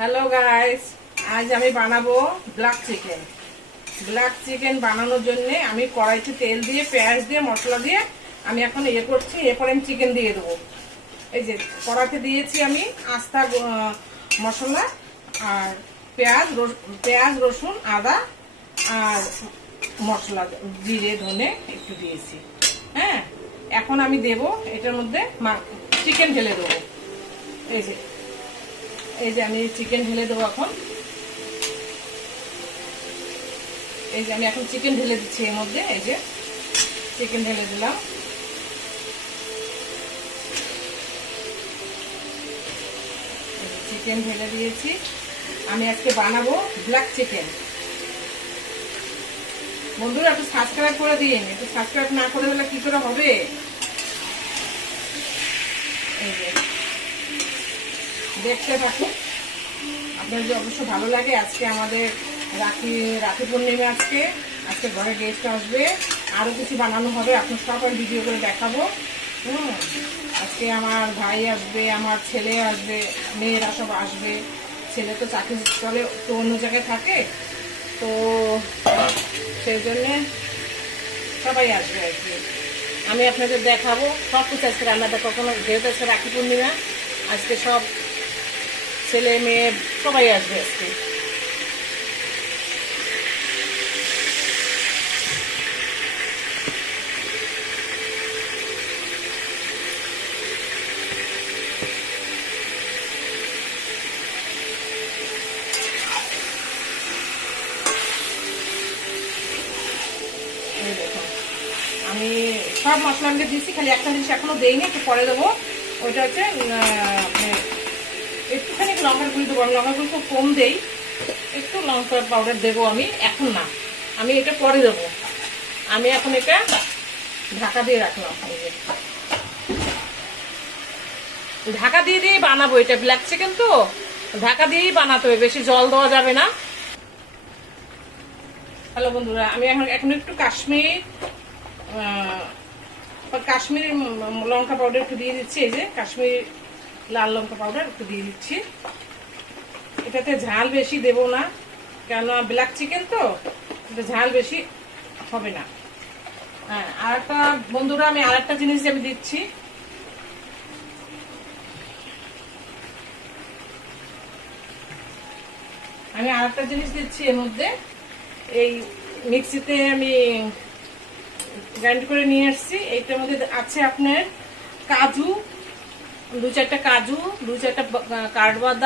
Hello guys, আজ আমি বানাবো ব্ল্যাক চিকেন বানানোর জন্য আমি কড়াইতে তেল দিয়ে পেঁয়াজ দিয়ে মশলা দিয়ে আমি এখন করছি। এরপরে আমি চিকেন দিয়ে দেবো। এই যে কড়াইতে দিয়েছি আমি আস্তা মশলা আর পেঁয়াজ রসুন আদা আর মশলা জিরে ধনে একটু দিয়েছি। হ্যাঁ, এখন আমি দেব এটার মধ্যে চিকেন ঢেলে দেবো। এই যে আমি চিকেন ঢেলে দেবো এখন। এই যে আমি এখন চিকেন ঢেলে দিচ্ছি এর মধ্যে। এই যে চিকেন ঢেলে দিলাম। চিকেন ঢেলে দিয়েছি। আমি আজকে বানাবো ব্ল্যাক চিকেন। বন্ধুরা একটু সাবস্ক্রাইব করে দিন। একটু সাবস্ক্রাইব না করে দিলে কি করে হবে? এই যে দেখতে থাকুন, আপনার যদি অবশ্য ভালো লাগে। আজকে আমাদের রাখি পূর্ণিমা। আজকে ঘরে গেস্ট আসবে, আরো কিছু বানানো হবে। আপনার সব ভিডিও করে দেখাবো। আজকে আমার ভাই আসবে, আমার ছেলে আসবে, মেয়েরা সব আসবে। ছেলে তো চাকরি করে, তো অন্য জায়গায় থাকে, তো সেই জন্যে সবাই আসবে আর কি। আমি আপনাদের দেখাবো সব কিছু। আজকে রান্না দেখা কোনো, যেহেতু আজকে রাখি পূর্ণিমা, আজকে সব ছেলে মেয়ে সবাই আসবে আজকে। আমি সব মশলা আমি দিচ্ছি, খালি একটা জিনিস এখনো দেইনি, একটু পরে দেবো। ওইটা হচ্ছে একটুখানি লঙ্কার গুঁড়ি দেবো। আমি লঙ্কার গুঁড়ি খুব কম দেই, একটু লঙ্কার পাউডার দেবো আমি, এখন না, আমি এটা পরে দেবো। আমি এখন এটা ঢাকা দিয়ে রাখলাম। ঢাকা দিয়ে দিয়েই বানাবো। এটা ব্ল্যাক চিকেন তো ঢাকা দিয়েই বানাতে হবে, বেশি জল দেওয়া যাবে না। হ্যালো বন্ধুরা, আমি এখন একটু কাশ্মীরি লঙ্কা পাউডার একটু দিয়ে দিচ্ছি। এই যে কাশ্মীরি লাল লঙ্কা পাউডার একটু দিয়ে দিচ্ছি। এটাতে ঝাল বেশি দেব না, কেন ব্ল্যাক চিকেন তো, এটা ঝাল বেশি হবে না। হ্যাঁ, আর একটা বন্ধুরা, আমি আর একটা জিনিস আমি দিচ্ছি। আমি আর একটা জিনিস দিচ্ছি এর মধ্যে। এই মিক্সিতে আমি গ্রাইন্ড করে নিয়ে আসছি। এইটার মধ্যে আছে আপনার কাজু, 2-4টা কাজু, 2-4টা কাঠবাদাম।